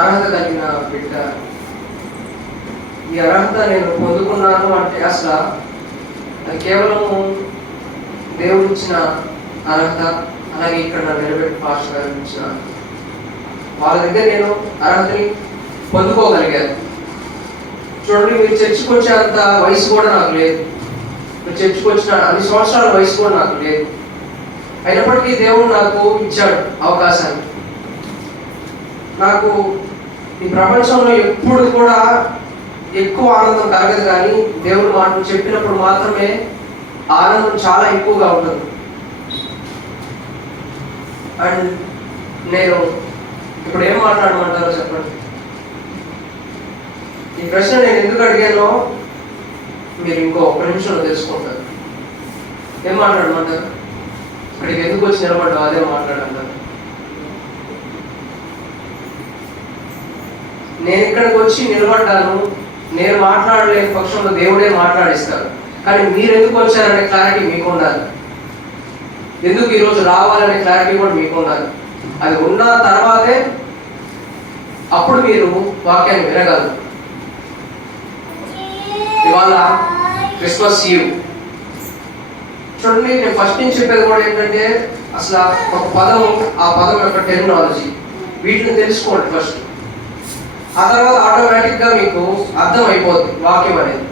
అర్హత కలిగిన బిడ్డ. ఈ అర్హత నేను పొందుకున్నాను అంటే అసలు అది కేవలం దేవుడు ఇచ్చిన అర్హత, అలాగే ఇక్కడ నా నిలబెట్టి పాస్టర్ గారు ఇచ్చిన వాళ్ళ దగ్గర నేను అర్హతని పొందుకోగలిగాను. చూడండి, మీరు చర్చికి వచ్చేంత వయసు కూడా నాకు లేదు, మీరు చర్చికి వచ్చిన అన్ని సంవత్సరాల వయసు కూడా నాకు లేదు. అయినప్పటికీ దేవుడు నాకు ఇచ్చాడు అవకాశాన్ని. నాకు ఈ ప్రపంచంలో ఎప్పుడు కూడా ఎక్కువ ఆనందం కలగదు, కానీ దేవుడు మాటలు చెప్పినప్పుడు మాత్రమే ఆనందం చాలా ఎక్కువగా ఉంటుంది. అండ్ నేను ఇప్పుడు ఏం మాట్లాడమంటారో చెప్పండి. ఈ ప్రశ్న నేను ఎందుకు అడిగానో మీరు ఇంకో 1 నిమిషంలో తెలుసుకుంటారు. ఏం మాట్లాడమంటారు? ఇక్కడికి ఎందుకు వచ్చి నిలబడ్డావు అదే మాట్లాడంటారు. నేను ఇక్కడికి వచ్చి నిలబడ్డాను, నేను మాట్లాడలేని పక్షంలో దేవుడే మాట్లాడిస్తాడు. కానీ మీరు ఎందుకు వచ్చారనే క్లారిటీ మీకు ఉండాలి. ఎందుకు ఈరోజు రావాలనే క్లారిటీ కూడా మీకు ఉండాలి. అది ఉన్న తర్వాతే అప్పుడు మీరు వాక్యాన్ని వినగలరు. ఇవాళ క్రిస్మస్ ఈవ్. చూడండి, నేను ఫస్ట్ నుంచి చెప్పేది కూడా ఏంటంటే అసలు ఒక పదము, ఆ పదం యొక్క టెర్మినాలజీ వీటిని తెలుసుకోండి ఫస్ట్. ఆ తర్వాత ఆటోమేటిక్గా మీకు అర్థం అయిపోతుంది వాక్యం అనేది.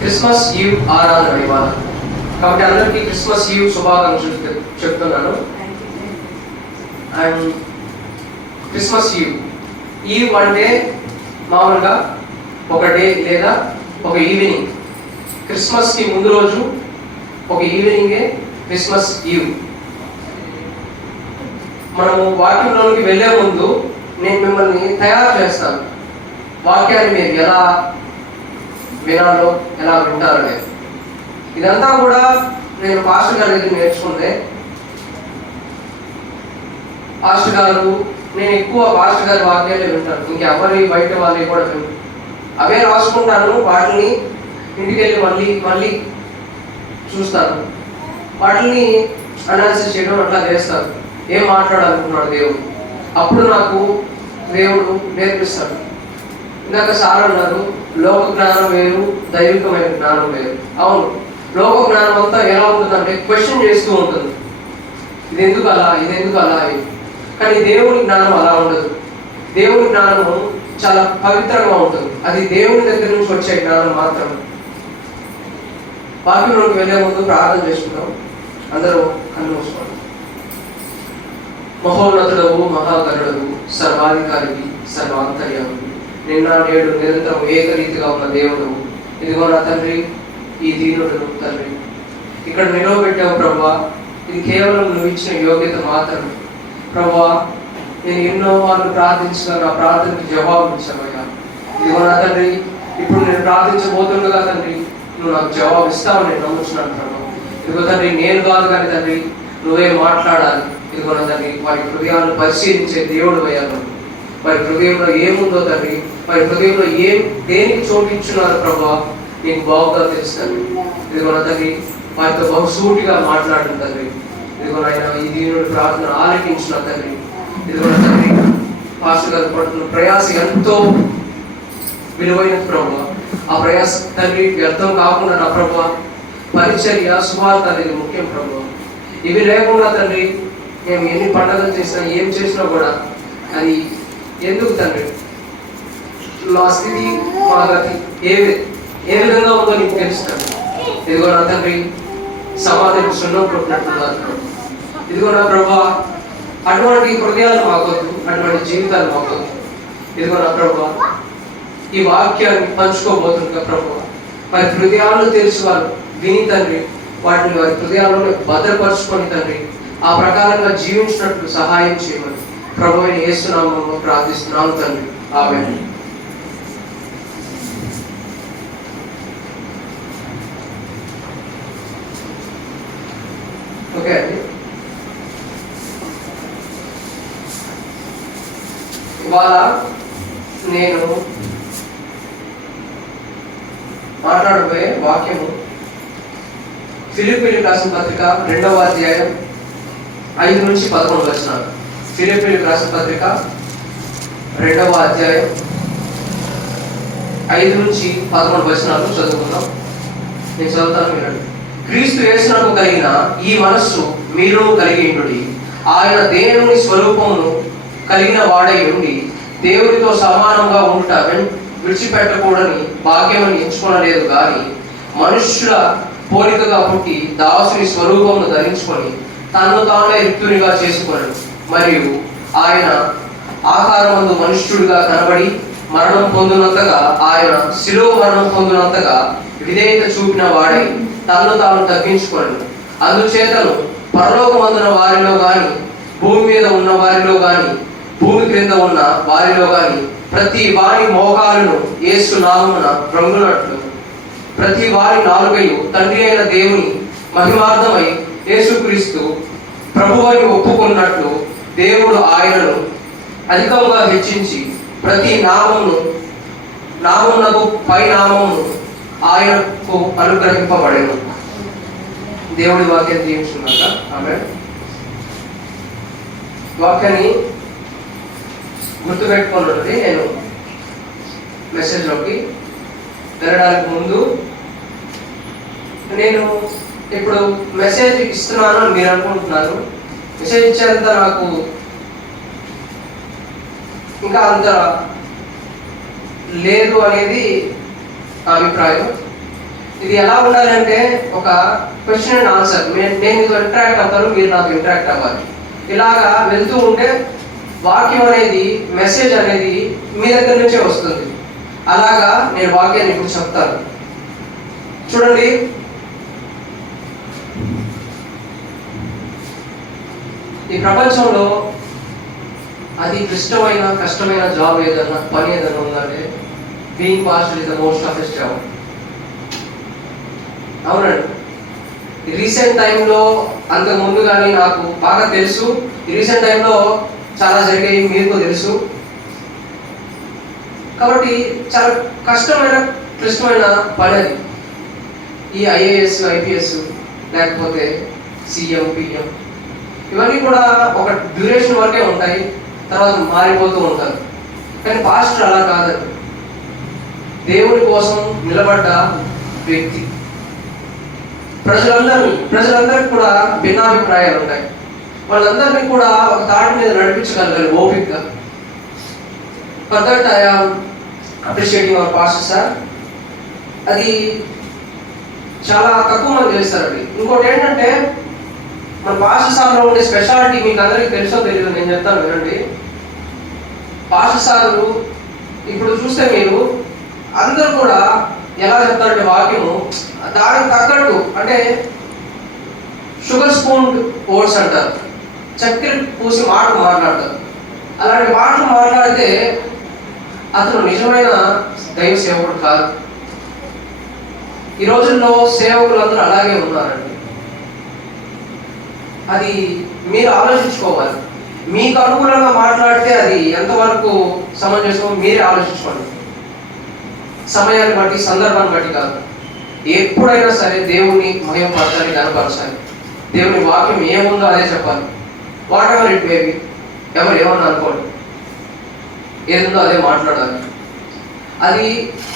క్రిస్మస్ ఈవ్ ఆరాధన ఇవాళ, కాబట్టి అందరికీ క్రిస్మస్ ఈవ్ శుభాకాంక్షలు చెప్తున్నాను. అండ్ క్రిస్మస్ ఈవ్ అంటే మామూలుగా ఒక డే లేదా ఒక ఈవినింగ్. క్రిస్మస్కి ముందు రోజు ఒక ఈవినింగే క్రిస్మస్ ఈవ్. మనము వాక్యంలోనికి వెళ్ళే ముందు నేను మిమ్మల్ని తయారు చేస్తాను, వాక్యాన్ని మీరు ఎలా వినాలో ఎలా వింటారో లేదు. ఇదంతా కూడా నేను పాస్టర్ గారి దగ్గర నేర్చుకుంటే, పాస్టర్ గారు నేను ఎక్కువ పాస్టర్ గారి వాక్యాలే వింటాను, ఇంకెవరి బయట వాళ్ళవి కూడా వింటాను. అవే రాసుకుంటాను, వాటిని ఇంటికి వెళ్ళి మళ్ళీ చూస్తాను, వాటిని అనాలిసిస్ చేయడం అట్లా చేస్తాను. ఏం మాట్లాడాలనుకున్నాడు దేవుడు, అప్పుడు నాకు దేవుడు నేర్పిస్తాడు. ఇందాక సార్ అన్నారు, లోక జ్ఞానం వేరు, దైవికమైన జ్ఞానం వేరు. అవును, లోక జ్ఞానం అంతా ఎలా ఉంటుందంటే క్వశ్చన్ చేస్తూ ఉంటుంది, ఇది ఎందుకు అలా, ఇది ఎందుకు అలా. కానీ దేవుని జ్ఞానం అలా ఉండదు. దేవుని జ్ఞానము చాలా పవిత్రంగా ఉంటుంది. అది దేవుని దగ్గర నుంచి వచ్చే జ్ఞానం మాత్రమే. వాక్యంలోకి వెళ్ళే ముందు ప్రార్థన చేసుకుందాం. అందరూ కన్ను మూసుకోండి. మహోన్నతుడవు, మహాగరుడవు, సర్వాధికారికి, సర్వాంతర్యామి, నిన్న నేడు నిరంతరం ఏకరీతిగా ఉన్న దేవుడు, ఇదిగో నా తండ్రి ఈ దీనుడును తండ్రి ఇక్కడ నిలవబెట్టావు ప్రభువా. ఇది కేవలం నువ్వు ఇచ్చిన యోగ్యత మాత్రమే ప్రభువా. నేను ఎన్నో వాళ్ళు ప్రార్థించిన నా ప్రార్థనకి జవాబు ఇచ్చావయ్యా. ఇదిగో నా తండ్రి, ఇప్పుడు నేను ప్రార్థించబోతుండగా తండ్రి నువ్వు నాకు జవాబు ఇస్తావు నేను నమ్ముతున్నాను ప్రభు. ఇదిగో తండ్రి, నేను కాదు కానీ తండ్రి నువ్వే మాట్లాడాలి. ఇదిగో నా తండ్రి, వారి హృదయాలను పరిశీలించే దేవుడు అయ్యాను. వారి హృదయంలో ఏముందో తండ్రి, వారి హృదయంలో దేనికి చోటించున్నారు ప్రభా నీకు బాగుగా తెలుసు తండ్రి. ఇదిగో నా తండ్రి, వారితో బహుసూటిగా మాట్లాడిన తండ్రి. ఇదిగో నాయన ఈ దీనుడి ప్రార్థన ఆలకించిన తండ్రి. ఇదిగో నా తండ్రి, పాస్టర్ గారు పడుతున్న ప్రయాస ఎంతో విలువైన ప్రభా. ఆ ప్రయాస తండ్రి వ్యర్థం కాకుండా నా ప్రభా పరిచర్య సువార్త అనేది ముఖ్యం ప్రభా. ఇవి లేకుండా తండ్రి మేము ఎన్ని పండుగలు చేసినా ఏం చేసినా కూడా అది ఎందుకు తండ్రి, మా స్థితి మా గతి ఏ విధంగా ఉందో నీకు తెలుస్తాను. ఇదిగో నా తండ్రి, సమాధికి సున్నం కొట్టినట్టున్నారు. ఇదిగో నా ప్రభా, అటువంటి హృదయాలు మాకొద్దు, అటువంటి జీవితాలు మాకొద్దు. ఇదిగో నా ప్రభా, ఈ వాక్యాన్ని పంచుకోబోతుందిగా ప్రభా, వారి హృదయాలను తెలిసి వారు విని తండ్రి వాటిని వారి హృదయాలను భద్రపరుచుకొని తండ్రి ఆ ప్రకారంగా జీవించినట్లు సహాయం చేయమని ప్రభువైన యేసు నామములో ప్రార్థిస్తున్నాను తండ్రి. ఆమేన్. ఓకే అండి, ఇవాళ నేను మాట్లాడబోయే వాక్యము ఫిలిప్పీయులకు రాసిన పత్రిక 2వ అధ్యాయం 5 నుంచి 11 వచనాలు. ఫిలిప్పీయులకు రాసిన పత్రిక 2వ అధ్యాయం 5 నుంచి 11 వచనాలు చదువుకుందాం. నేను చదువుతాను, వినండి. క్రీస్తు యేసునకు కలిగిన ఈ మనస్సు మీలో కలిగి ఉండుడి. ఆయన దేవుని స్వరూపమును కలిగిన వాడై ఉండి దేవునితో సమానంగా ఉండుట విడిచిపెట్టకూడని భాగ్యమని ఎంచుకొనలేదు కానీ మనుష్యుల పోలికగా పుట్టి దాసుని స్వరూపమును ధరించుకొని తనను తానే రిక్తునిగా చేసుకున్నాడు. మరియు ఆయన ఆకారమందు మనుష్యుడిగా కనబడి మరణం పొందినంతగా, ఆయన శిలువ మరణం పొందినంతగా విధేయత చూపిన వాడై తనను తాను తగ్గించుకోండి. అందుచేతను పరలోకమందున వారిలో గాని, భూమి మీద ఉన్న వారిలో గాని, భూమి క్రింద ఉన్న వారిలో గాని ప్రతి వారి మోకాలను యేసు నామమున రంగునట్లు ప్రతి వారి నాలుగయు తండ్రి అయిన దేవుని మహిమార్థమై యేసుక్రీస్తు ప్రభువని ఒప్పుకున్నట్లు దేవుడు ఆయనను అధికంగా హెచ్చించి ప్రతి నామమునకు పై నామమును ఆయనకు అనుగ్రహింపబడెను. దేవుడి వాక్యాన్ని దీవించుకున్నాక ఆమేన్. వాక్యాన్ని గుర్తుపెట్టుకున్నది. నేను మెసేజ్లోకి వెళ్ళడానికి ముందు నేను ఇప్పుడు మెసేజ్ ఇస్తున్నాను అని మీరు అనుకుంటున్నారు. మెసేజ్ ఇచ్చేంత నాకు ఇంకా అంత లేదు అనేది నా అభిప్రాయం. ఇది ఎలా ఉండాలంటే ఒక క్వశ్చన్ అండ్ ఆన్సర్. నేను మీతో ఇంటరాక్ట్ అవుతాను, మీరు నాకు ఇంటరాక్ట్ అవ్వాలి. ఇలాగా వెళ్తూ ఉంటే వాక్యం అనేది, మెసేజ్ అనేది మీ దగ్గర నుంచే వస్తుంది. అలాగా నేను వాక్యాన్ని ఇప్పుడు చెప్తాను. చూడండి, ఈ ప్రపంచంలో అతి క్లిష్టమైన కష్టమైన జాబ్ ఏదన్నా, పని ఏదన్నా ఉందంటే being pastor is the most toughest job. అవునండి. రీసెంట్ టైంలో, అంతకు ముందు కానీ నాకు బాగా తెలుసు, ఈ రీసెంట్ టైంలో చాలా జరిగాయి, మీకు తెలుసు. కాబట్టి చాలా కష్టమైన క్లిష్టమైన పని అది. ఈ ఐఏఎస్, ఐపీఎస్, లేకపోతే సీఎం, పిఎం, ఇవన్నీ కూడా ఒక డ్యూరేషన్ వరకే ఉంటాయి, తర్వాత మారిపోతూ ఉంటారు. కానీ పాస్టర్ అలా కాదండి. దేవుడి కోసం నిలబడ్డ వ్యక్తి. ప్రజలందరికీ కూడా భిన్నాభిప్రాయాలు ఉంటాయి. వాళ్ళందరినీ కూడా ఒక తాటి మీద నడిపించగలగాలి ఓపికగా. For that I am appreciating our pastor sir. అది చాలా తక్కువ మంది చేస్తారండి. ఇంకోటి ఏంటంటే, మన పాస్టర్ సార్లో ఉండే స్పెషాలిటీ మీకు అందరికీ తెలుసో తెలియదు, నేను చెప్తాను వినండి. పాస్టర్ సారు ఇప్పుడు చూస్తే మీరు అందరూ కూడా ఎలా చెప్తారంటే వాక్యము దానికి తగ్గట్టు, అంటే షుగర్ స్పూన్ ఓట్స్ అంటారు, చక్కెర పూసి మాటలు మాట్లాడతారు. అలాంటి మాటలు మాట్లాడితే అతను నిజమైన దైవ సేవకుడు కాదు. ఈ రోజుల్లో సేవకులందరూ అలాగే ఉన్నారండి. అది మీరు ఆలోచించుకోవాలి. మీకు అనుకూలంగా మాట్లాడితే అది ఎంతవరకు సమంజసమో మీరే ఆలోచించుకోండి. సమయాన్ని బట్టి, సందర్భాన్ని బట్టి కాదు. ఎప్పుడైనా సరే దేవుని మహిమపరచాలి, కనపరచాలి. దేవుని వాక్యం ఏముందో అదే చెప్పాలి. వాట్ ఎవర్ ఇట్ మేబీ, ఎవరు ఏమన్నా అనుకోండి, ఏదుందో అదే మాట్లాడాలి. అది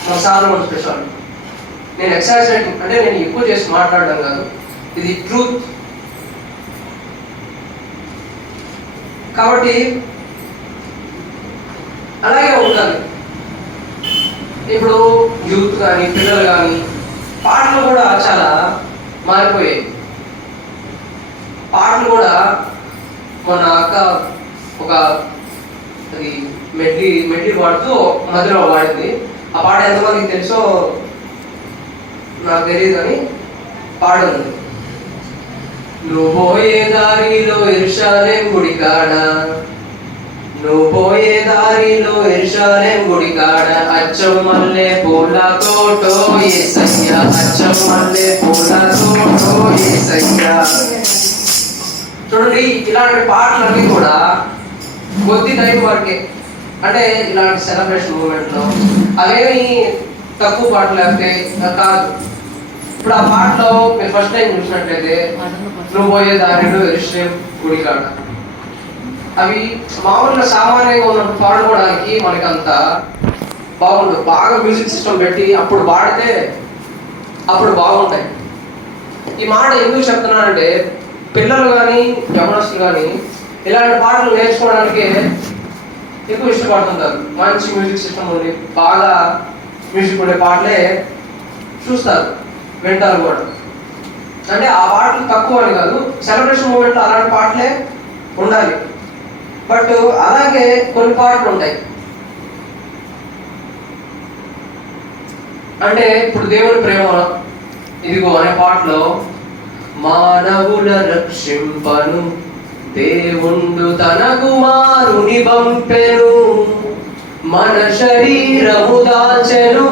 మా సార్లు మన స్పెషాలిటీ. నేను ఎక్సాజరేటింగ్ అంటే నేను ఎక్కువ చేసి మాట్లాడడం కాదు, ఇది ట్రూత్. కాబట్టి అలాగే ఉండాలి. ఇప్పుడు యూత్ కానీ, పిల్లలు కానీ, పాటలు కూడా చాలా మారిపోయాయి. పాటలు కూడా మన అక్క ఒక అది మెడ్లీ పాడుతూ మధ్యలో పాడింది. ఆ పాట ఎంతమందికి తెలుసో నాకు తెలియదు, కానీ పాడుంది. నువ్వు పోయే దారిలో యెరూషలేము గుడి కాడ, నువ్వు పోయే దారిలో యెరూషలేము గుడి కాడ, అచ్చం మల్లె పూల తోటో యేసయ్యా, అచ్చం మల్లె పూల తోటో యేసయ్యా. చూడండి, ఇలాంటి పాటలన్నీ కూడా కొద్ది టైం వరకే. అంటే ఇలాంటి సెలబ్రేషన్ మూమెంట్లో అవేమి తక్కువ పాటలు లేకపోతే కాదు. ఇప్పుడు ఆ పాటలో మీరు ఫస్ట్ టైం చూసినట్లయితే, నువ్వు పోయే దారిలో యెరూషలేము గుడి కాడ, అవి మామూలుగా సామాన్యంగా ఉన్నప్పుడు పాడుకోవడానికి మనకి అంత బాగుండదు. బాగా మ్యూజిక్ సిస్టమ్ పెట్టి అప్పుడు పాడితే అప్పుడు బాగుంటాయి. ఈ మాట ఎందుకు చెప్తున్నానంటే పిల్లలు కానీ యవనస్తులు కానీ ఇలాంటి పాటలు నేర్చుకోవడానికి ఎక్కువ ఇష్టపడుతుంటారు. మంచి మ్యూజిక్ సిస్టమ్ ఉండి బాగా మ్యూజిక్ ఉండే పాటలే చూస్తారు, వింటారు కూడా. అంటే ఆ పాటలు తక్కువ అని కాదు, సెలబ్రేషన్ మూమెంట్లో అలాంటి పాటలే ఉండాలి. బట్ అలాగే కొన్ని పాటలు ఉంటాయి, అంటే ఇప్పుడు దేవుని ప్రేమ ఇదిగో అనే పాటలో మానవుల రక్షింపను దేవుండు తన కుమారుని పంపెను, మన శరీరము దాచెను,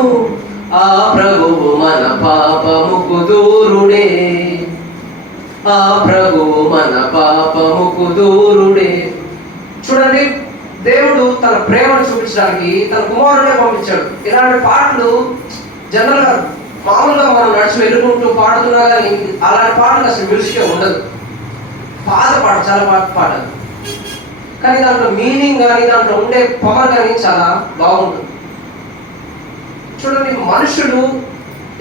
ఆ ప్రభువు మన పాపముకు దూరుడే, ఆ ప్రభువు మన పాపముకు దూరుడే. చూడండి, దేవుడు తన ప్రేమను చూపించడానికి తన కుమారుడే పంపించాడు. ఇలాంటి పాటలు జనరల్గా మామూలుగా మనం నడిచి వెళ్ళుకుంటూ పాడుతున్నా కానీ అలాంటి పాటలు అసలు మ్యూజికే ఉండదు. పాత పాట, చాలా పాత పాట, కానీ దాంట్లో మీనింగ్ కానీ దాంట్లో ఉండే పవర్ కానీ చాలా బాగుంటుంది. చూడండి, మనుషులు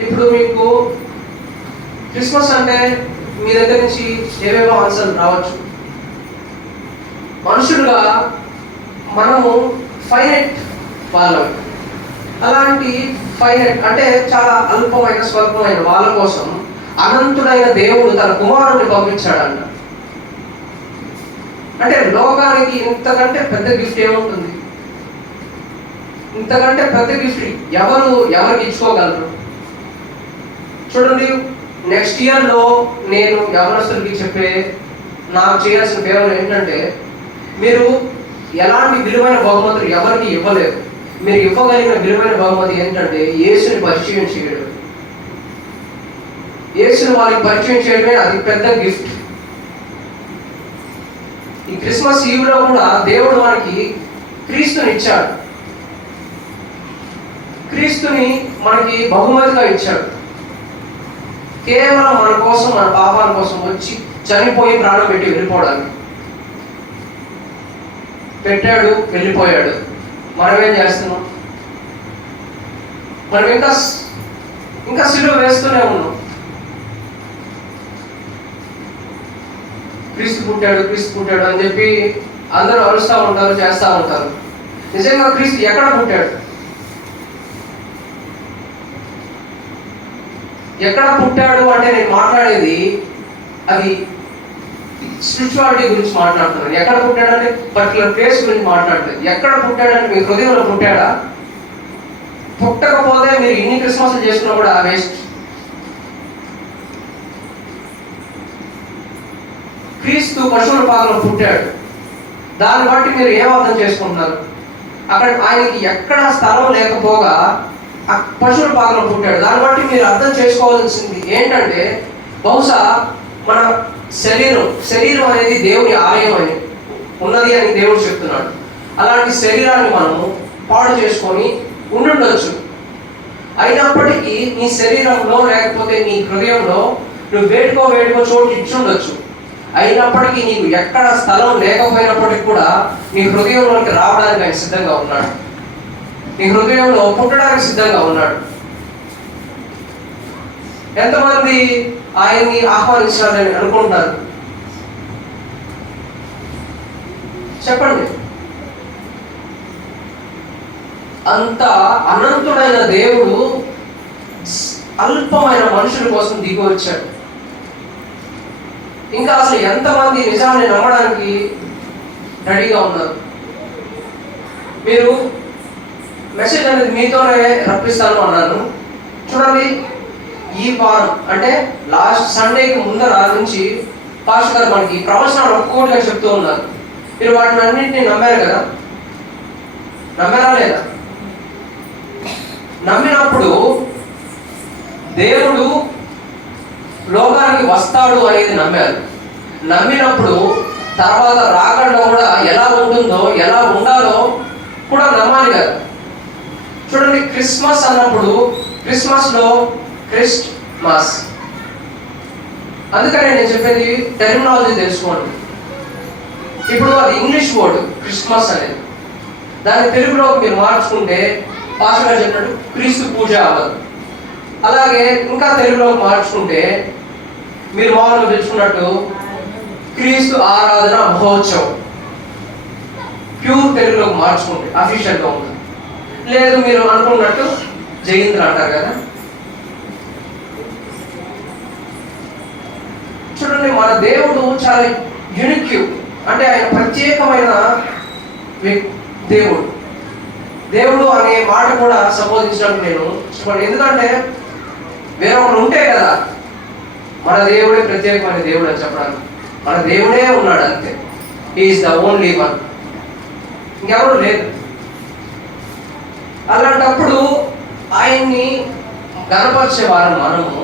ఇప్పుడు మీకు క్రిస్మస్ అంటే మీ దగ్గర నుంచి ఏవేవో ఆన్సర్లు రావచ్చు. మనుషులుగా మనము ఫైనైట్ వాళ్ళం. అలాంటి ఫైనైట్ అంటే చాలా అల్పమైన స్వల్పమైన వాళ్ళ కోసం అనంతుడైన దేవుడు తన కుమారుడిని పంపించాడంట. అంటే లోకానికి ఇంతకంటే పెద్ద గిఫ్ట్ ఏముంటుంది? ఇంతకంటే పెద్ద గిఫ్ట్ ఎవరికి ఇచ్చుకోగలరు? చూడండి, నెక్స్ట్ ఇయర్లో నేను యవనస్తులకి చెప్పే నాకు చేయాల్సిన కేవలం ఏంటంటే, మీరు ఎలాంటి విలువైన బహుమతులు ఎవరికి ఇవ్వలేరు. మీరు ఇవ్వగలిగిన విలువైన బహుమతి ఏంటంటే యేసుని పరిచయం చేయడం. యేసుని వాళ్ళకి పరిచయం చేయడమే అది పెద్ద గిఫ్ట్. ఈ క్రిస్మస్ ఈవ్లో కూడా దేవుడు మనకి క్రీస్తుని ఇచ్చాడు. క్రీస్తుని మనకి బహుమతిగా ఇచ్చాడు. కేవలం మన కోసం, మన పాపాల కోసం వచ్చి చనిపోయి ప్రాణం పెట్టి వెళ్ళిపోవడానికి పెట్టాడు, వెళ్ళిపోయాడు. మనం ఏం చేస్తున్నాం? మనం ఇంకా సిలువ వేస్తూనే ఉన్నాం. క్రీస్తు పుట్టాడు అని చెప్పి అందరూ అరుస్తూ ఉంటారు, చేస్తూ ఉంటారు. నిజంగా క్రీస్తు ఎక్కడ పుట్టాడు? ఎక్కడ పుట్టాడు అంటే నేను మాట్లాడేది అది స్పిరిచువాలిటీ గురించి మాట్లాడుతున్నాను. ఎక్కడ పుట్టాడంటే పర్టికులర్ ప్లేస్ గురించి మాట్లాడలేదు. ఎక్కడ పుట్టాడంటే మీ హృదయంలో పుట్టాడా? పుట్టకపోతే మీరు ఇన్ని క్రిస్మస్లు చేసుకున్నా కూడా వేస్ట్. క్రీస్తు పశువుల పాకలో పుట్టాడు. దాన్ని బట్టి మీరు ఏం అర్థం చేసుకుంటున్నారు? అక్కడ ఆయనకి ఎక్కడ స్థలం లేకపోగా ఆ పశువుల పాకలో పుట్టాడు. దాన్ని బట్టి మీరు అర్థం చేసుకోవాల్సింది ఏంటంటే, బహుశా మన శరీరం అనేది దేవుని ఆలయం అని ఉన్నది అని దేవుడు చెప్తున్నాడు. అలాంటి శరీరాన్ని మనము పాడు చేసుకొని ఉండుండొచ్చు. అయినప్పటికీ నీ శరీరంలో లేకపోతే నీ హృదయంలో నువ్వు వేడుకో చోటు ఇచ్చుండొచ్చు. అయినప్పటికీ నీకు ఎక్కడ స్థలం లేకపోయినప్పటికీ కూడా నీ హృదయంలోకి రావడానికి ఆయన సిద్ధంగా ఉన్నాడు. నీ హృదయంలో పుట్టడానికి సిద్ధంగా ఉన్నాడు. ఎంతమంది ఆయన్ని ఆహ్వానించాలని అనుకుంటారు? చెప్పండి. అంత అనంతుడైన దేవుడు అల్పమైన మనుషుల కోసం దిగి వచ్చాడు. ఇంకా అసలు ఎంతమంది నిజాన్ని నమ్మడానికి రెడీగా ఉన్నారు? మీరు మెసేజ్ అనేది మీతోనే రప్పిస్తాను అన్నాను. చూడండి, ఈ వారం అంటే లాస్ట్ సండేకి ముందర నుంచి పాస్టర్ గారు మనకి ప్రవచనాలు ఒక్కొక్కటిగా చెప్తూ ఉన్నారు. మీరు వాటిని అన్నింటినీ నమ్మారు కదా? నమ్మారా లేదా? నమ్మినప్పుడు దేవుడు లోకానికి వస్తాడు అనేది నమ్మారు. నమ్మినప్పుడు తర్వాత రాకడలో కూడా ఎలా ఉంటుందో, ఎలా ఉండాలో కూడా నమ్మాలి కదా. చూడండి, క్రిస్మస్ అన్నప్పుడు క్రిస్మస్లో క్రిస్ట్ మాస్, అందుకనే నేను చెప్పేది టెర్మినాలజీ తెలుసుకోండి. ఇప్పుడు అది ఇంగ్లీష్ వర్డ్ క్రిస్మస్ అనేది. దాన్ని తెలుగులో మీరు మార్చుకుంటే పాస్టర్ గారు చెప్పినట్టు క్రీస్తు పూజ అవ్వదు. అలాగే ఇంకా తెలుగులో మార్చుకుంటే మీరు మామూలుగా తెచ్చుకున్నట్టు క్రీస్తు ఆరాధన మహోత్సవం ప్యూర్ తెలుగులోకి మార్చుకుంటే అఫీషియల్గా ఉంటుంది. లేదు మీరు అనుకున్నట్టు జయంతులు అంటారు కదా. చూడండి, మన దేవుడు చాలా యూనిక్, అంటే ఆయన ప్రత్యేకమైన దేవుడు. దేవుడు అనే మాట కూడా సంబోధించడానికి నేను చెప్పండి, ఎందుకంటే వేరే ఒకరు ఉంటే కదా మన దేవుడే ప్రత్యేకమైన దేవుడు అని చెప్పడానికి. మన దేవుడే ఉన్నాడు అంతే. ఈజ్ ద ఓన్లీ వన్, ఇంకెవరు లేదు. అలాంటప్పుడు ఆయన్ని గణపరిచే వాళ్ళం మనము,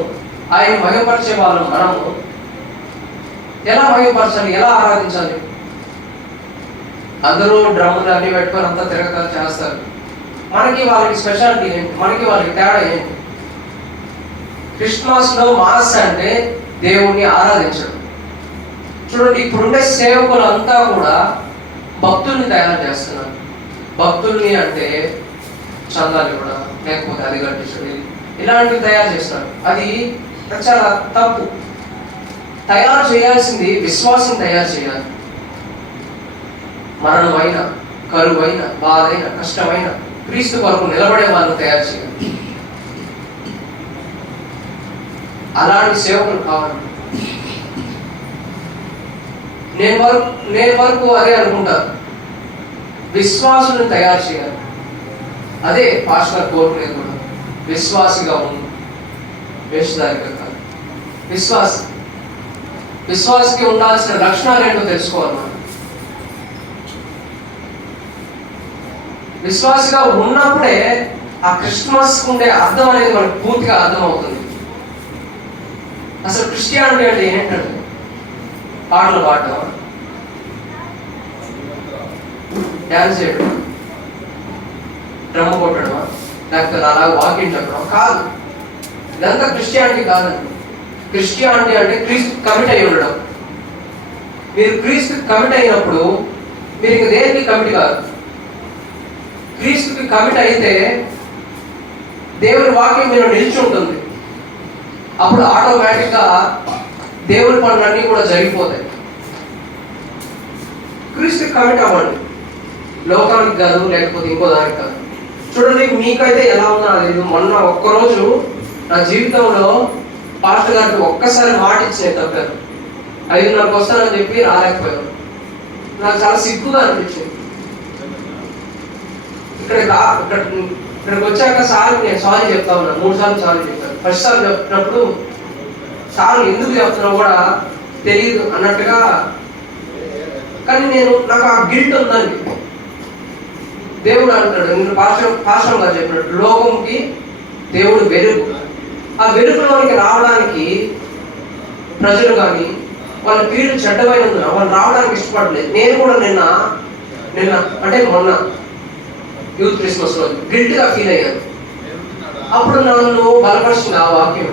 ఆయన మహిమపరిచే వాళ్ళం మనము. ఎలా మహిమపరచాలి, ఎలా ఆరాధించాలి? అందరూ డ్రమ్ములు అన్ని పెట్టుకొని అంతా తిరగతారు చేస్తారు. మనకి వాళ్ళకి స్పెషాలిటీ ఏంటి? మనకి వాళ్ళకి తేడా ఏంటి? క్రిస్మస్ లో మాస్ అంటే దేవుణ్ణి ఆరాధించడం. చూడండి, ఇప్పుడుండే సేవకులు అంతా కూడా భక్తుల్ని తయారు చేస్తున్నారు. భక్తుల్ని అంటే చందాలు ఇవ్వడం, లేకపోతే అది కట్టించడం, ఇలాంటివి తయారు చేస్తున్నారు. అది చాలా తప్పు. తయారు చేయాల్సింది విశ్వాసం తయారు చేయాలి. మరణమైన, కరువైన, బాధైన, కష్టమైన క్రీస్తు కొరకు నిలబడే వాళ్ళని తయారు చేయాలి. అలాంటి సేవకులు కావాలి. నేను వరకు అదే అనుకుంటాను, విశ్వాసులను తయారు చేయాలి. అదే పాస్టర్ కోరుకునేది కూడా. విశ్వాసిగా ఉంది, వేషధారిగా కాదు. విశ్వాసికి ఉండాల్సిన లక్షణాలు ఏంటో తెలుసుకోవాలి మనం. విశ్వాసిగా ఉన్నప్పుడే ఆ క్రిస్మస్ ఉండే అర్థం అనేది మనకు పూర్తిగా అర్థమవుతుంది. అసలు క్రిస్టియానిటీ అంటే ఏంటంటే పాటలు పాడటం, డ్యాన్స్ చేయడం, డ్రమ్ కొట్టడం, లేకపోతే అలాగే వాకింగ్ చెప్పడం కాదు. ఇదంతా క్రిస్టియానిటీ కాదండి. క్రిస్టియానిటీ అంటే క్రీస్తు కమిట్ అయి ఉండడం. మీరు క్రీస్తు కమిట్ అయినప్పుడు మీరు ఇంక దేనికి కమిట్ కాదు. క్రీస్తుకి కమిట్ అయితే దేవుని వాక్యం మీరు నిలిచి ఉంటుంది. అప్పుడు ఆటోమేటిక్గా దేవుని పనులన్నీ కూడా జరిగిపోతాయి. క్రీస్తుకి కమిట్ అవ్వండి, లోకానికి కాదు, లేకపోతే ఇంకో దానికి కాదు. చూడండి, మీకైతే ఎలా ఉందో అది. మొన్న ఒక్కరోజు నా జీవితంలో పాస్టర్ గారికి ఒక్కసారి మాట ఇచ్చిన తప్పారు. 5:30 వస్తానని చెప్పి రాలేకపోయాను. నాకు చాలా సిగ్గుగా అనిపించింది. ఇక్కడికి వచ్చాక సార్ నేను సారీ చెప్తా ఉన్నాను. 3 సార్లు సారీ చెప్పాను. ఫస్ట్ సార్ చెప్పినప్పుడు సార్ ఎందుకు చెప్తున్నావు కూడా తెలియదు అన్నట్టుగా, కానీ నాకు ఆ గిల్ట్ ఉందండి. దేవుడు అంటాడు, నేను పాస్టర్ గారు చెప్పినట్టు, లోకంకి దేవుడు వెలుగు. ఆ వెలుగులోనికి రావడానికి ప్రజలు కానీ వాళ్ళ పీడు చెడ్డమైనందున వాళ్ళు రావడానికి ఇష్టపడలేదు. నేను కూడా నిన్న అంటే మొన్న యూత్ క్రిస్మస్ రోజు గిల్ట్గా ఫీల్ అయ్యాను. అప్పుడు నన్ను బలపరిచింది ఆ వాక్యం.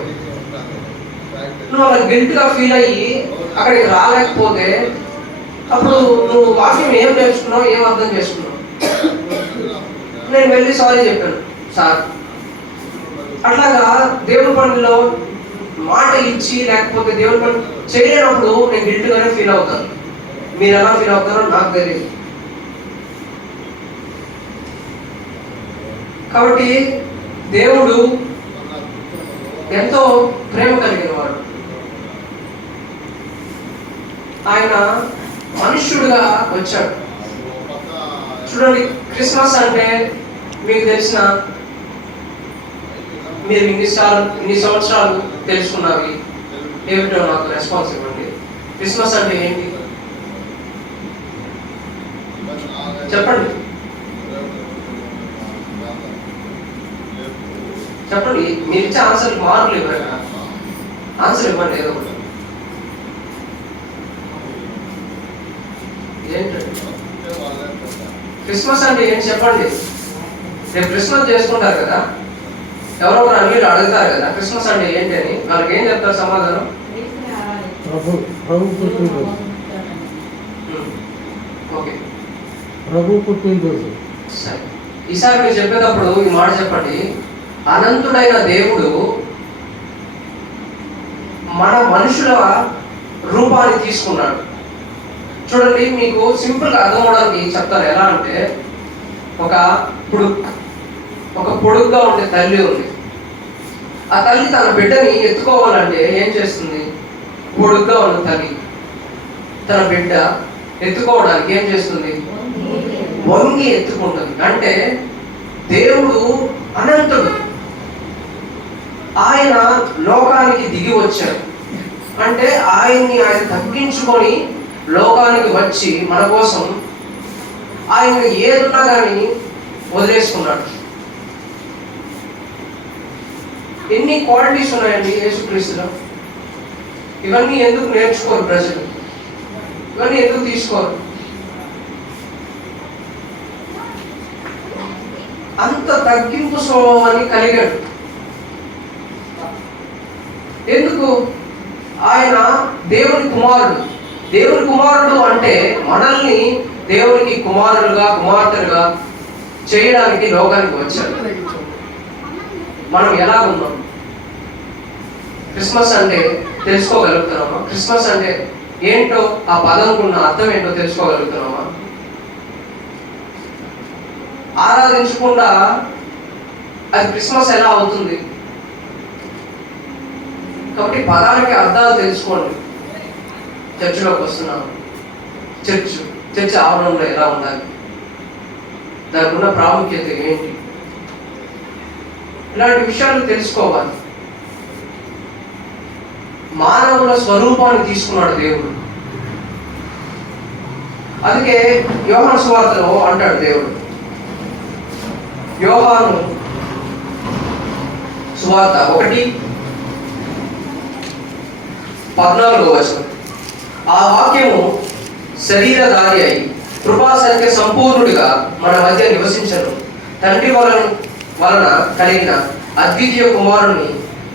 నువ్వు అలా గిల్ట్గా ఫీల్ అయ్యి అక్కడికి రాలేకపోతే అప్పుడు నువ్వు వాక్యం ఏం నేర్చుకున్నావు, ఏం అర్థం చేసుకున్నావు? నేను వెళ్ళి సారీ చెప్పాను సార్. అట్లాగా దేవుని పనిలో మాట ఇచ్చి లేకపోతే దేవుని పని చేయలేనప్పుడు నేను గిల్ట్గానే ఫీల్ అవుతాను. మీరు ఎలా ఫీల్ అవుతారో నాకు తెలియదు. కాబట్టి దేవుడు ఎంతో ప్రేమ కలిగిన వాడు. ఆయన మనుష్యుడుగా వచ్చాడు. చూడండి, క్రిస్మస్ అంటే మీకు తెలిసిన, మీరు ఇన్ని సంవత్సరాలు తెలుసుకున్నవి ఏమిటో నాకు రెస్పాన్స్ ఇవ్వండి. క్రిస్మస్ అంటే ఏంటి చెప్పండి. చెప్పండి, మీరు ఇచ్చే ఆన్సర్ మార్కులు ఇవ్వండి. ఆన్సర్ ఇవ్వండి ఏదో ఒకటి. ఏంటండి క్రిస్మస్ అంటే ఏంటి చెప్పండి. రేపు క్రిస్మస్ చేసుకుంటారు కదా, ఎవరొకరు అన్నిళ్ళు అడుగుతారు కదా క్రిస్మస్ అంటే ఏంటి అని. వాళ్ళకి ఏం చెప్తారు సమాధానం? ఓకే, ప్రభు పుట్టినరోజు. సరే. ఈసారి మీరు చెప్పేటప్పుడు ఈ మాట చెప్పండి. అనంతుడైన దేవుడు మన మనుషుల రూపాన్ని తీసుకున్నాడు. చూడండి, మీకు సింపుల్గా అర్థం అవడానికి చెప్తాను. ఎలా అంటే, ఒక పొడుగ్గా ఉండే తల్లి ఉంది. ఆ తల్లి తన బిడ్డని ఎత్తుకోవాలంటే ఏం చేస్తుంది? పొడుగ్గా ఉన్న తల్లి తన బిడ్డ ఎత్తుకోవడానికి ఏం చేస్తుంది? వంగి ఎత్తుకుంటుంది. అంటే దేవుడు అనంతుడు, ఆయన లోకానికి దిగి వచ్చాడు. అంటే ఆయన తగ్గించుకొని లోకానికి వచ్చి మన కోసం ఆయన ఏదున్నా కానీ వదిలేసుకున్నాడు. ఎన్ని క్వాలిటీస్ ఉన్నాయండి యేసుక్రీస్తులో. ఇవన్నీ ఎందుకు నేర్చుకోరు ప్రజలు? ఇవన్నీ ఎందుకు తీసుకోరు? అంత తగ్గింపు స్వభావాన్ని కలిగాడు. ఎందుకు? ఆయన దేవుని కుమారుడు. దేవుని కుమారుడు అంటే మనల్ని దేవునికి కుమారులుగా కుమార్తెలుగా చేయడానికి లోకానికి వచ్చాడు. మనం ఎలా ఉన్నాం? క్రిస్మస్ అంటే తెలుసుకోగలుగుతున్నామా? క్రిస్మస్ అంటే ఏంటో, ఆ పదంకు ఉన్న అర్థం ఏంటో తెలుసుకోగలుగుతున్నామా? ఆరాధించకుండా అది క్రిస్మస్ ఎలా అవుతుంది? కాబట్టి పదానికి అర్థాలు తెలుసుకోండి. చర్చిలోకి వస్తున్నాము, చర్చ్ ఆవరణంలో ఎలా ఉండాలి, దానికి ఉన్న ప్రాముఖ్యత ఏంటి, ఇలాంటి విషయాలు తెలుసుకోవాలి. మానవుల స్వరూపాన్ని తీసుకున్నాడు దేవుడు. అందుకే యోహాను సువార్తలో అంటాడు దేవుడు, యోహాను సువార్త 1:14 ఆ వాక్యము శరీరధారి అయి కృపా సత్య సంపూర్ణుడిగా మన మధ్య నివసించను. తండ్రి వలన కలిగిన అద్వితీయ కుమారుని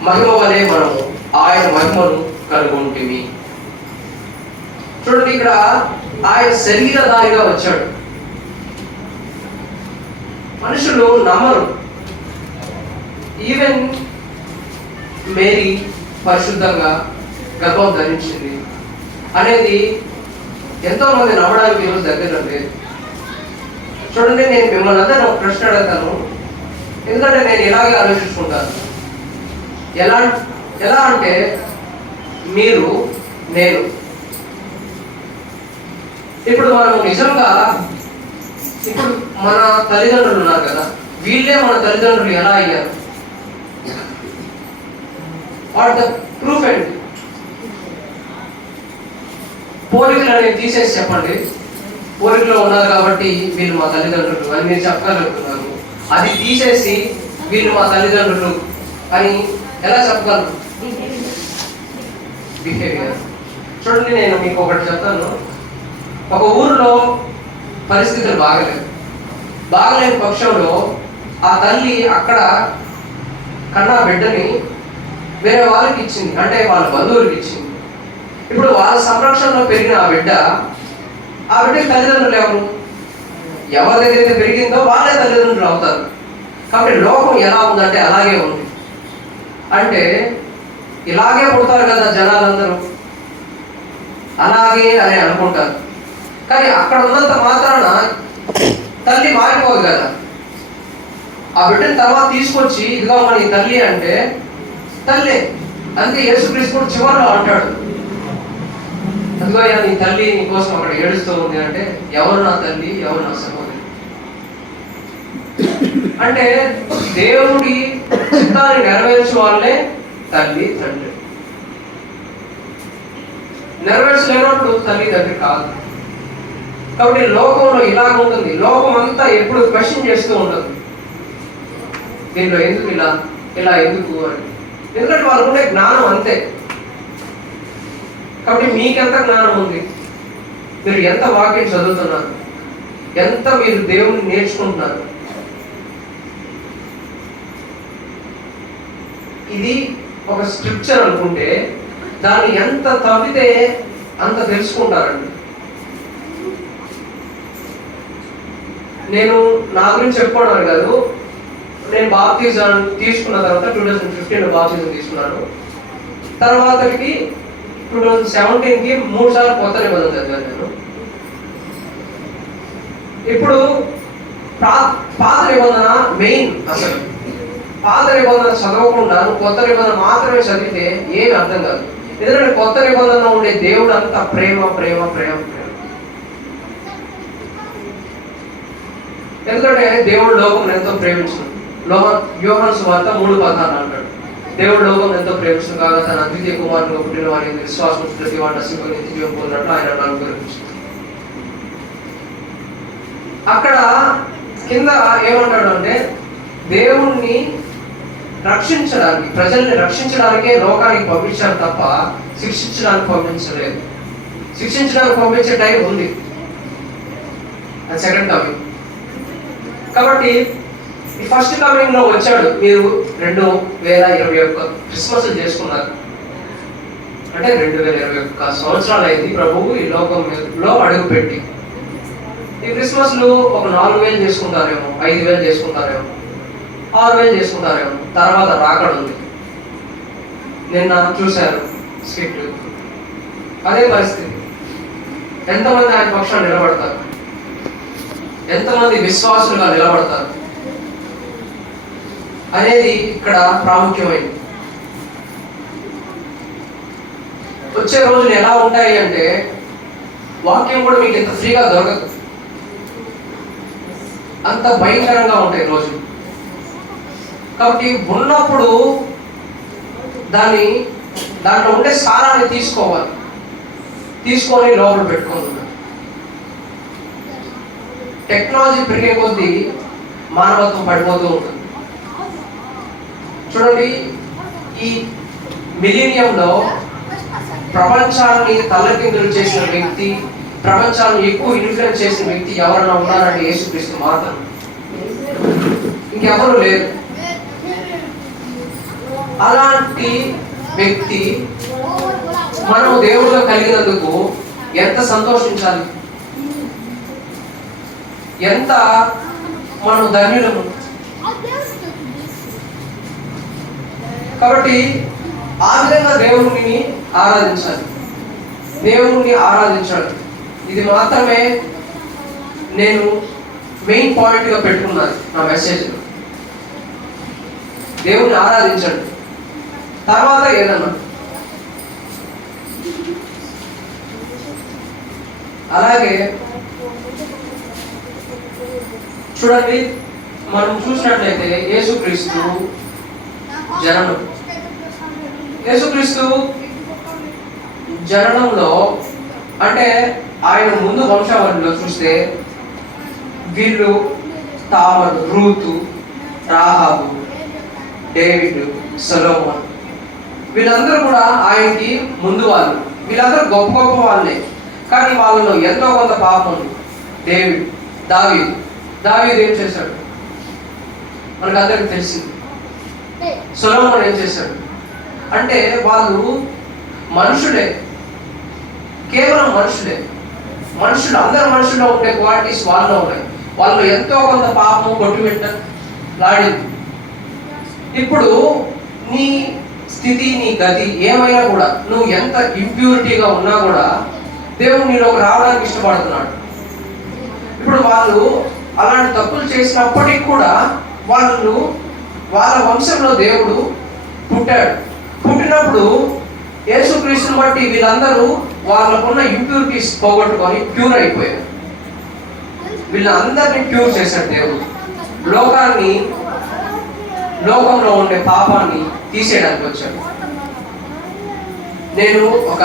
మహిమ వలె మనము ఆయన మహిమను కనుగొంటిమి. చూడండి, ఇక్కడ ఆయన శరీరధారిగా వచ్చాడు. మనుషులు నమ్మరు. ఈవెన్ మేరీ పరిశుద్ధంగా గర్భం ధరించింది అనేది ఎంతో మంది నమ్మడానికి ఈరోజు దగ్గర లేదు. చూడండి, నేను మిమ్మల్ని అందరూ ఒక ప్రశ్న అడుగుతాను, ఎందుకంటే నేను ఇలాగే ఆలోచించుకుంటాను. ఎలా అంటే, మీరు నేను ఇప్పుడు మనం నిజంగా ఇప్పుడు మన తల్లిదండ్రులు ఉన్నారు కదా, వీళ్ళే మన తల్లిదండ్రులు ఎలా అయ్యారు? వాట్ ద ప్రూఫ్ ఏంటి? పోలికలు అనేది తీసేసి చెప్పండి. పోలికలో ఉన్నారు కాబట్టి వీళ్ళు మా తల్లిదండ్రులు అని మీరు చెప్పగలుగుతున్నారు. అది తీసేసి వీళ్ళు మా తల్లిదండ్రులు అని ఎలా చెప్పగలరు? బిహేవియర్. చూడండి, నేను మీకు ఒకటి చెప్తాను. ఒక ఊరిలో పరిస్థితులు బాగలేని పక్షంలో ఆ తల్లి అక్కడ కన్నా బిడ్డని వేరే వాళ్ళకి ఇచ్చింది, అంటే వాళ్ళ బంధువులకి ఇచ్చింది. ఇప్పుడు వాళ్ళ సంరక్షణలో పెరిగిన ఆ బిడ్డకి తల్లిదండ్రులు ఎవరు? ఎవరి దగ్గర పెరిగిందో వాళ్ళే తల్లిదండ్రులు అవుతారు. కాబట్టి లోకం ఎలా ఉందంటే అలాగే ఉంది. అంటే ఇలాగే పుడతారు కదా జనాలందరూ, అలాగే అని అనుకుంటారు. కానీ అక్కడ ఉన్నంత మాత్రాన తల్లి మారిపోదు కదా. ఆ బిడ్డని తర్వాత తీసుకొచ్చి ఇదిగో మన ఈ తల్లి అంటే తల్లి. అందుకే యేసుక్రీస్తు కూడా చివరిలో అంటాడు, అదిగో నీ తల్లి నీ కోసం అక్కడ ఏడుస్తూ ఉంది అంటే, ఎవరు నా తల్లి, ఎవరు నా సహోదరి? అంటే దేవుడి చిత్తాన్ని నెరవేర్చే వాళ్ళే తల్లి తండ్రి. నెరవేర్చలేనప్పుడు తల్లి తండ్రి కాదు. కాబట్టి లోకంలో ఇలాగ ఉంటుంది. లోకం అంతా ఎప్పుడు క్వశ్చన్ చేస్తూ ఉంటుంది, దీనిలో ఎందుకు ఇలా ఎందుకు అని. ఎందుకంటే వాళ్ళు ఉండే జ్ఞానం అంతే. కాబట్టి మీకెంత జ్ఞానం ఉంది? మీరు ఎంత వాక్యం చదువుతున్నారు? ఎంత మీరు దేవుని నేర్చుకుంటున్నారు? ఇది ఒక స్క్రిప్చర్ అనుకుంటే దాన్ని ఎంత తవ్వితే అంత తెలుసుకుంటారండి. నేను నా గురించి చెప్పుకోవడం కాదు, నేను బాప్తిజం తీసుకున్న తర్వాత 2015లో బాప్తిజం తీసుకున్నాను. తర్వాతకి 2017కి 3 సార్లు కొత్త నిబంధన చదివాను నేను. ఇప్పుడు పాత నిబంధన మెయిన్. అసలు పాత నిబంధన చదవకుండా కొత్త నిబంధన మాత్రమే చదివితే ఏమి అర్థం కాదు. ఎందుకంటే కొత్త నిబంధనలో ఉండే దేవుడు అంతా ప్రేమ ప్రేమ ప్రేమ ప్రేమ. ఎందుకంటే దేవుడు లోకం ఎంతో ప్రేమించు. యోహాను సువార్త 3:16 అంటాడు, దేవుడు లోకం ఎంతో ప్రేమించు కాగా తన అద్వితీయ కుమారుడు పుట్టిన వారి విశ్వాసం ప్రతి వాడు నశింపని నిత్య జీవం పొందినట్లు ఆయన అనుగ్రహించాడు. అక్కడ కింద ఏమంటాడు అంటే దేవుణ్ణి రక్షించడానికి, ప్రజల్ని రక్షించడానికే లోకానికి పంపించారు తప్ప శిక్షించడానికి పంపించలేదు. శిక్షించడానికి పంపించే టైం ఉంది, అది సెకండ్ కమింగ్. కాబట్టి ఈ ఫస్ట్ కమింగ్ లో వచ్చాడు. మీరు 2021 క్రిస్మస్ చేసుకున్నారు అంటే 2021 సంవత్సరాలు అయింది ప్రభువు ఈ లోకంలో అడుగు పెట్టి. ఈ క్రిస్మస్లు ఒక 4,000 చేసుకుంటారేమో, 5,000 చేసుకుంటారేమో, 6,000 చేసుకుంటారేమో. తర్వాత రాకడ ఉంది. నిన్న చూశారు స్కిట్, అదే పరిస్థితి. ఎంతమంది ఆయన పక్షాన్ని నిలబడతారు, ఎంతమంది విశ్వాసులుగా నిలబడతారు అనేది ఇక్కడ ప్రాముఖ్యమైనది. వచ్చే రోజులు ఎలా ఉంటాయి అంటే వాక్యం కూడా మీకు ఇంత ఫ్రీగా దొరకదు, అంత భయంకరంగా ఉంటాయి రోజులు. కాబట్టి ఉన్నప్పుడు దాంట్లో ఉండే సారాన్ని తీసుకోవాలి, తీసుకొని లోపల పెట్టుకోవాలి. టెక్నాలజీ పెరిగే కొద్దీ మానవత్వం పడిపోతూ ఉంటుంది. చూడండి, ఈ మిలీనియంలో ప్రపంచాన్ని తల్లకిందులు చేసిన వ్యక్తి, ప్రపంచాన్ని ఎక్కువ ఇన్ఫ్లుయెన్స్ చేసిన వ్యక్తి ఎవరైనా ఉన్నారంటే యేసుక్రీస్తు మాత్రం, ఇంకెవరు లేరు. అలాంటి వ్యక్తి మనం దేవుడిగా కలిగినందుకు ఎంత సంతోషించాలి, ఎంత మనం ధన్యులము. కాబట్టి ఆ విధంగా దేవుడిని ఆరాధించాలి, దేవుణ్ణి ఆరాధించాలి. ఇది మాత్రమే నేను మెయిన్ పాయింట్గా పెట్టుకున్నాను నా మెసేజ్లో. దేవుణ్ణి ఆరాధించండి, తర్వాత ఏదన్నా. అలాగే చూడండి, మనం చూసినట్లయితే యేసుక్రీస్తు జననంలో అంటే ఆయన ముందు వంశావళిలో చూస్తే వీళ్ళు తామరు, రూతు, రాహాబు, డేవిడ్, సొలొమోన్, వీళ్ళందరూ కూడా ఆయనకి ముందు వాళ్ళు. వీళ్ళందరూ గొప్ప గొప్ప వాళ్ళే, కానీ వాళ్ళలో ఎంతో కొంత పాపం ఉంది. దావీదు ఏం చేశాడు మనకు అందరికి తెలిసింది. సొలొమోన్ ఏం చేశాడు అంటే వాళ్ళు మనుషులే, కేవలం మనుషులే. అందరు మనుషుల్లో ఉండే క్వాలిటీస్ వాళ్ళలో ఉన్నాయి. వాళ్ళు ఎంతో కొంత పాపము కొట్టుమిట్టలాడింది. ఇప్పుడు నీ స్థితి, నీ గతి ఏమైనా కూడా, నువ్వు ఎంత ఇంప్యూరిటీగా ఉన్నా కూడా దేవుడు నీలోకి రావడానికి ఇష్టపడుతున్నాడు. ఇప్పుడు వాళ్ళు అలాంటి తప్పులు చేసినప్పటికీ కూడా వాళ్ళ వంశంలో దేవుడు పుట్టాడు. పుట్టినప్పుడు యేసుక్రీస్తుని బట్టి వీళ్ళందరూ వాళ్ళకున్న ఇంప్యూరిటీస్ పోగొట్టుకొని ప్యూర్ అయిపోయారు. వీళ్ళందరినీ ప్యూర్ చేశాడు దేవుడు. లోకంలో ఉండే పాపాన్ని తీసేయడానికి వచ్చాడు. నేను ఒక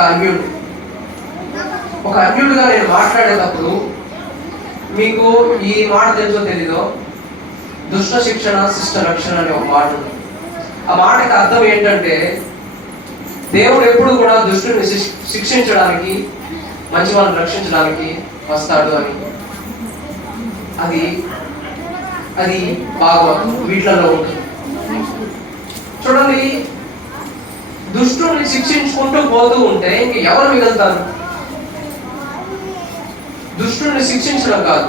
అన్యుడిగా నేను మాట్లాడేటప్పుడు మీకు ఈ మాట తెలుసో తెలీదో, దుష్ట శిక్షణ శిష్ట రక్షణ అనే ఒక మాట ఉంది. ఆ మాటకి అర్థం ఏంటంటే దేవుడు ఎప్పుడు కూడా దుష్టుని శిక్షించడానికి, మంచి వాళ్ళని రక్షించడానికి వస్తాడు అని. అది భాగవతం వీటిలలో ఉంటుంది. చూడండి, దుష్టుని శిక్షించుకుంటూ పోతూ ఉంటే ఇంక ఎవరు మిగులుతారు? దుష్టుని శిక్షించడం కాదు,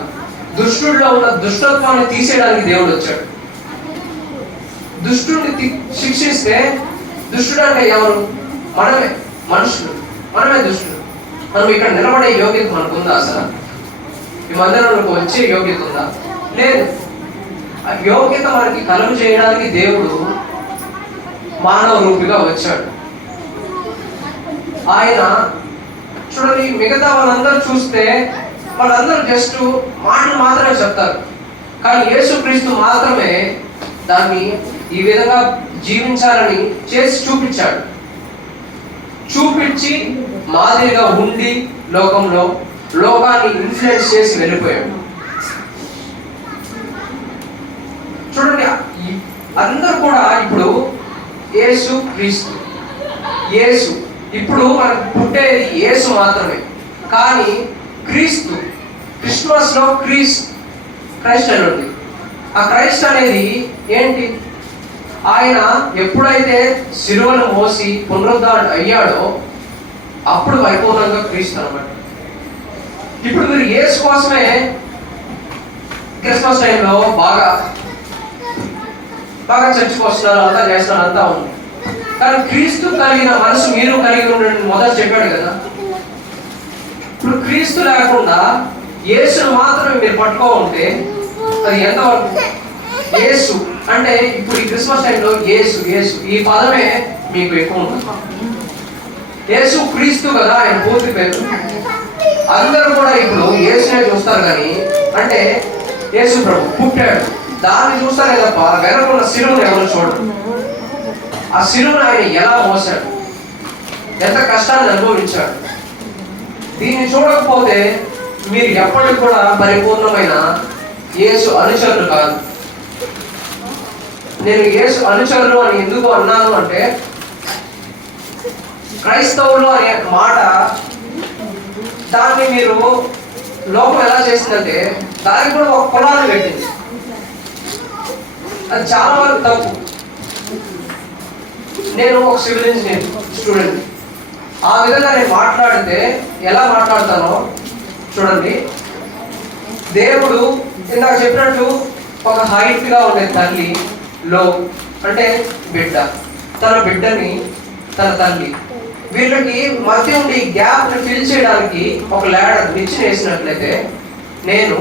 దుష్టుడిలో ఉన్న దుష్టత్వాన్ని తీసేయడానికి దేవుడు వచ్చాడు. దుష్టుడిని శిక్షిస్తే, దుష్టుడు అంటే ఎవరు? మనమే, మనుషులు, మనమే దుష్టుడు. మనం ఇక్కడ నిలబడే యోగ్యత మనకుందా? అసలు ఈ మందిరంలోకి వచ్చే యోగ్యత ఉందా? లేదు. ఆ యోగ్యత మనకి కలుగు చేయడానికి దేవుడు మానవ రూపిగా వచ్చాడు. ఆయన చూడండి, మిగతా వాళ్ళందరూ చూస్తే వాళ్ళందరూ జస్ట్ మాటలు మాత్రమే చెప్తారు, కానీ యేసుక్రీస్తు మాత్రమే దాన్ని ఈ విధంగా జీవించాలని చేసి చూపించాడు. చూపించి మాదిరిగా ఉండి లోకాన్ని ఇన్ఫ్లుయెన్స్ చేసి వెళ్ళిపోయాడు. చూడండి, అందరూ కూడా ఇప్పుడు యేసు క్రీస్తు, యేసు, ఇప్పుడు మనకు పుట్టేది యేసు మాత్రమే. కానీ క్రీస్తు, క్రిస్మస్ లో క్రైస్ట్ అని ఉంది. ఆ క్రైస్ట్ అనేది ఏంటి? ఆయన ఎప్పుడైతే శిలువను మోసి పునరుద్ధరణ అయ్యాడో అప్పుడు పరిపూర్ణంగా క్రీస్తు అన్నమాట. ఇప్పుడు మీరు యేసు కోసమే క్రిస్మస్ టైంలో బాగా చర్చకు వస్తున్నారు, అంతా చేస్తున్నారు, అంతా ఉంది. కానీ క్రీస్తు కలిగిన మనసు మీరు కలిగి ఉండండి మొదలు చెప్పాడు కదా. ఇప్పుడు క్రీస్తు లేకుండా యేసును మాత్రమే మీరు పట్టుకో ఉంటే అది ఎంతవరకు? యేసు అంటే ఇప్పుడు ఈ క్రిస్మస్ టైంలో యేసు యేసు ఈ పదమే మీకు ఎక్కువ ఉంటుంది. యేసు క్రీస్తు కదా ఆయన పూర్తి పేరు. అందరూ కూడా ఇప్పుడు యేసునే చూస్తారు, కానీ అంటే యేసు ప్రభు పుట్టాడు దాన్ని చూస్తారే తప్ప వెనకున్న శిలువను ఎవరు చూడరు. ఆ శిలువను ఆయన ఎలా మోసాడు, ఎంత కష్టాన్ని అనుభవించాడు, దీన్ని చూడకపోతే మీరు ఎప్పటికి కూడా పరిపూర్ణమైన యేసు అనుచరులు కాదు. నేను యేసు అనుచరులు అని ఎందుకు అన్నాను అంటే, క్రైస్తవులు అనే మాట దాన్ని మీరు లోకం ఎలా చేసిందంటే దానికి కూడా ఒక కులాన్ని పెట్టింది. అది చాలా వరకు తప్పు. నేను ఒక సివిల్ ఇంజనీర్ స్టూడెంట్, ఆ విధంగా నేను మాట్లాడితే ఎలా మాట్లాడతానో చూడండి. దేవుడు ఇందాక చెప్పినట్టు ఒక హైట్ గా ఉండే తల్లి లో అంటే బిడ్డ, తన బిడ్డని తన తల్లి, వీళ్ళకి మధ్య ఉండి గ్యాప్ ని ఫిల్ చేయడానికి ఒక ల్యాడర్ నిచ్చెన వేసినట్లయితే నేను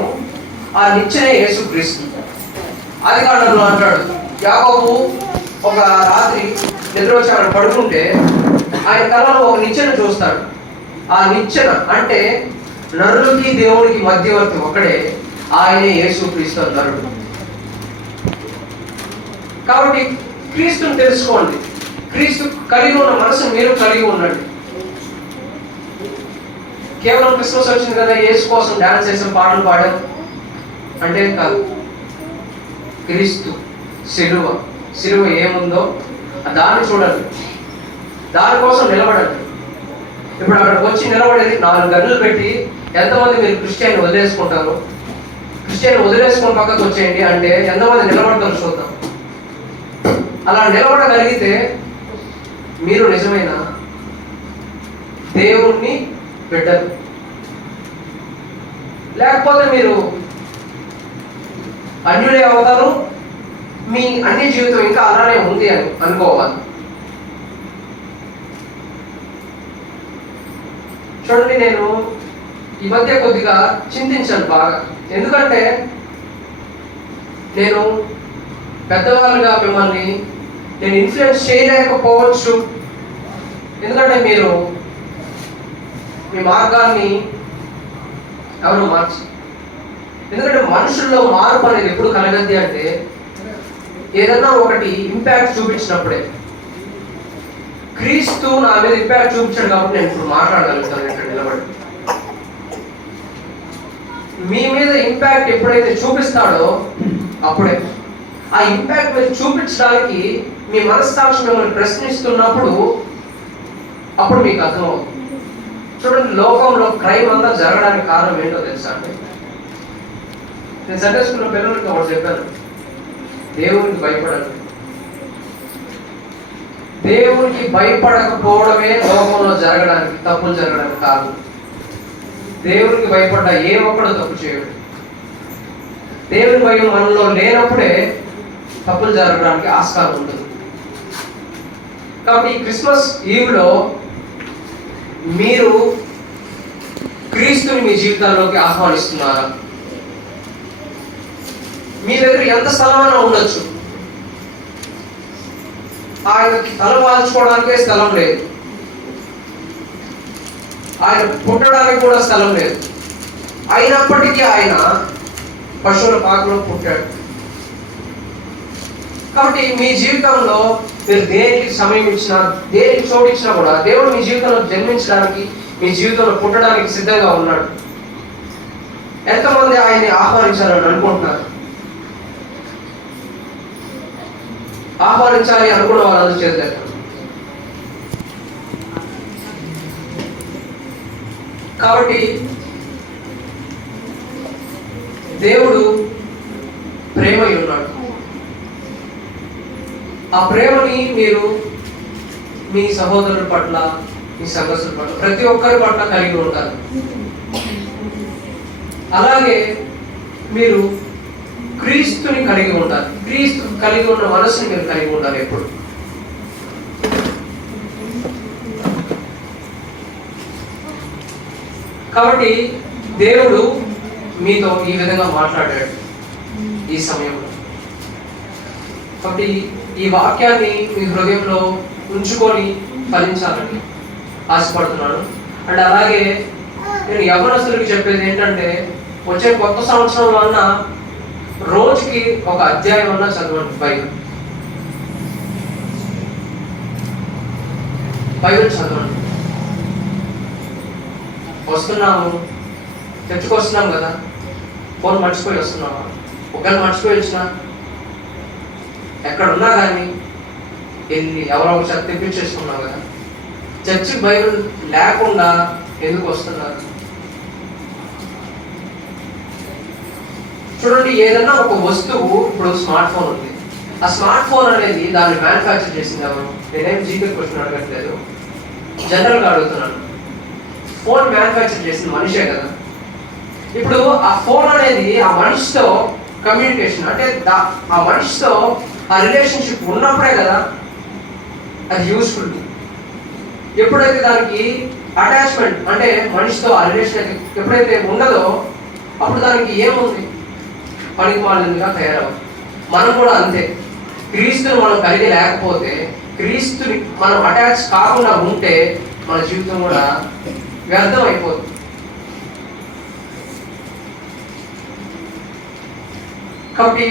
ఆ నిచ్చెనే యేసుక్రీస్తు. అది కారణంలో అంటాడు యాకోబు, ఒక రాత్రి నిద్ర వచ్చి అక్కడ పడుకుంటే ఆయన కళ్ళలో ఒక నిచ్చెన చూస్తాడు. ఆ నిచ్చెన అంటే నరుడికి దేవుడికి మధ్యవర్తి ఒకడే, ఆయనే యేసుక్రీస్తు నరుడు. కాబట్టి క్రీస్తుని తెలుసుకోండి, క్రీస్తు కలిగి ఉన్న మనసును మీరు కలిగి ఉండండి. కేవలం క్రిస్మస్ వచ్చింది కదా యేసు కోసం డాన్స్ చేసాం, పాటలు పాడాం అంటే కాదు. క్రీస్తు శిలువ ఏముందో దాన్ని చూడండి, దానికోసం నిలబడండి. ఇప్పుడు అక్కడికి వచ్చి నిలబడేది 4 గన్నులు పెట్టి ఎంతమంది మీరు క్రిస్టియన్ వదిలేసుకుంటారు? క్రిస్టియన్ వదిలేసుకుని పక్కకు వచ్చేయండి అంటే ఎంతమంది నిలబడతారు చూద్దాం. అలా నిలబడగలిగితే మీరు నిజమైన దేవుణ్ణి బిడ్డలు. లేకపోతే మీరు అన్యులే అవుతారు, మీ అన్ని జీవితం ఇంకా అలానే ఉంది అని అనుకోవాలి. చూడండి, నేను ఈ మధ్య కొద్దిగా చింతించాను బాగా. ఎందుకంటే నేను పెద్దవాళ్ళుగా మిమ్మల్ని నేను ఇన్ఫ్లుయెన్స్ చేయలేకపోవచ్చు, ఎందుకంటే మీరు మీ మార్గాన్ని ఎవరు మార్చి. ఎందుకంటే మనుషుల్లో మార్పు అనేది ఎప్పుడు కలగద్ది అంటే ఏదన్నా ఒకటి ఇంపాక్ట్ చూపించినప్పుడే. క్రీస్తు నా మీద ఇంపాక్ట్ చూపించాడు కాబట్టి నేను ఇప్పుడు మాట్లాడగలుగుతాను ఇక్కడ నిలబడి. మీ మీద ఇంపాక్ట్ ఎప్పుడైతే చూపిస్తాడో అప్పుడే ఆ ఇంపాక్ట్ మీద చూపించడానికి మీ మనస్సాక్షి మిమ్మల్ని ప్రశ్నిస్తున్నప్పుడు అప్పుడు మీకు అర్థమవుతుంది. చూడండి, లోకంలో క్రైమ్ అంతా జరగడానికి కారణం ఏంటో తెలుసా అండి? నేను సండే స్కూల్లో పిల్లలకి ఒకటి చెప్పాను, దేవునికి భయపడాలి. దేవునికి భయపడకపోవడమే లోకంలో జరగడానికి, తప్పులు జరగడానికి కారణం. దేవునికి భయపడ్డా ఏ ఒక్కడు తప్పు చేయడు. దేవుని భయం మనలో లేనప్పుడే తప్పులు జరగడానికి ఆస్కారం ఉంటుంది. కాబట్టి ఈ క్రిస్మస్ ఈవ్లో మీరు క్రీస్తుని మీ జీవితాల్లోకి ఆహ్వానిస్తున్నారా? మీ దగ్గర ఎంత స్థలమైనా ఉండొచ్చు, ఆయనకి తల వాల్చుకోవడానికే స్థలం లేదు, ఆయన పుట్టడానికి కూడా స్థలం లేదు. అయినప్పటికీ ఆయన పశువుల పాకలో పుట్టాడు. కాబట్టి మీ జీవితంలో మీరు దేనికి సమయం ఇచ్చినా, దేనికి చోటు ఇచ్చినా కూడా దేవుడు మీ జీవితంలో జన్మించడానికి, మీ జీవితంలో పుట్టడానికి సిద్ధంగా ఉన్నాడు. ఎంతమంది ఆయన్ని ఆహ్వానించాలని అనుకుంటున్నారు? ఆహ్వానించాలి అనుకున్న వాళ్ళందరూ చేస్తారు. కాబట్టి దేవుడు ప్రేమై ఉన్నాడు. ఆ ప్రేమని మీరు మీ సహోదరుల పట్ల, మీ సంఘస్థుల పట్ల, ప్రతి ఒక్కరి పట్ల కలిగి ఉంటారు. అలాగే మీరు క్రీస్తుని కలిగి ఉంటారు. క్రీస్తు కలిగి ఉన్న మనసుని మీరు కలిగి ఉండాలి ఎప్పుడు. కాబట్టి దేవుడు మీతో ఈ విధంగా మాట్లాడాడు ఈ సమయంలో. కాబట్టి ఈ వాక్యాన్ని మీ హృదయంలో ఉంచుకొని ఫలించాలని ఆశపడుతున్నాను. అండ్ అలాగే నేను యవనస్తులకి చెప్పేది ఏంటంటే, వచ్చే కొత్త సంవత్సరంలో అన్న రోజుకి ఒక అధ్యాయం అన్నా చదవండి. బైబిల్ చదవండి. వస్తున్నాము, చర్చకు వస్తున్నాం కదా, ఫోన్ మర్చిపోయి వస్తున్నావా? ఒకవేళ మర్చిపోయి వచ్చినా ఎక్కడున్నా కానీ వెళ్ళి ఎవరో ఒకసారి తెప్పించేసుకున్నావు కదా. చర్చి బైబిల్ లేకుండా ఎందుకు వస్తున్నారు? చూడండి, ఏదన్నా ఒక వస్తువు, ఇప్పుడు స్మార్ట్ ఫోన్ ఉంది. ఆ స్మార్ట్ ఫోన్ అనేది దాన్ని మ్యానుఫ్యాక్చర్ చేసింది ఎవరు? నేనేం జీకే క్వశ్చన్ అడగట్లేదు, జనరల్గా అడుగుతున్నాను. ఫోన్ మ్యానుఫ్యాక్చర్ చేసింది మనిషే కదా. ఇప్పుడు ఆ ఫోన్ అనేది ఆ మనిషితో కమ్యూనికేషన్, అంటే ఆ మనిషితో ఆ రిలేషన్షిప్ ఉన్నప్పుడే కదా అది యూస్ఫుల్. ఎప్పుడైతే దానికి అటాచ్మెంట్, అంటే మనిషితో ఆ రిలేషన్ ఎప్పుడైతే ఉండదో అప్పుడు దానికి ఏముంది? పనికి మాలినదిగా తయారవుతుంది. మనం కూడా అంతే. క్రీస్తుని మనం కలిగి లేకపోతే, క్రీస్తుని మనం అటాచ్ కాకుండా ఉంటే మన జీవితం కూడా వ్యర్థం అయిపోతుంది. కాబట్టి